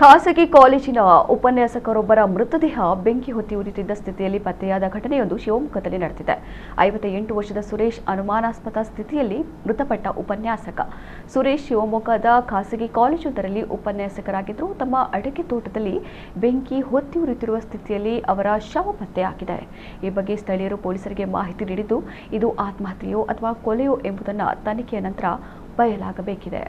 ಖಾಸಗಿ ಕಾಲೇಜಿನ ಉಪನ್ಯಾಸಕರೊಬ್ಬರ ಮೃತದೇಹ ಬೆಂಕಿ ಹೊತ್ತಿ ಉರಿಯುತ್ತಿದ್ದ ಸ್ಥಿತಿಯಲ್ಲಿ ಪತ್ತೆಯಾದ ಘಟನೆಯೊಂದು ಶಿವಮೊಗ್ಗದಲ್ಲಿ ನಡೆದಿದೆ. 58 ವರ್ಷದ ಸುರೇಶ್ ಅನುಮಾನಾಸ್ಪದ ಸ್ಥಿತಿಯಲ್ಲಿ ಮೃತಪಟ್ಟ ಉಪನ್ಯಾಸಕ. ಸುರೇಶ್ ಶಿವಮೊಗ್ಗದ ಖಾಸಗಿ ಕಾಲೇಜೊಂದರಲ್ಲಿ ಉಪನ್ಯಾಸಕರಾಗಿದ್ದರು. ತಮ್ಮ ಅಡಿಕೆ ತೋಟದಲ್ಲಿ ಬೆಂಕಿ ಹೊತ್ತಿ ಉರಿಯುತ್ತಿರುವ ಸ್ಥಿತಿಯಲ್ಲಿ ಅವರ ಶವ ಪತ್ತೆಯಾಗಿದೆ. ಈ ಬಗ್ಗೆ ಸ್ಥಳೀಯರು ಪೊಲೀಸರಿಗೆ ಮಾಹಿತಿ ನೀಡಿದ್ದು, ಇದು ಆತ್ಮಹತ್ಯೆಯೋ ಅಥವಾ ಕೊಲೆಯೋ ಎಂಬುದನ್ನು ತನಿಖೆಯ ನಂತರ ಬಯಲಾಗಬೇಕಿದೆ.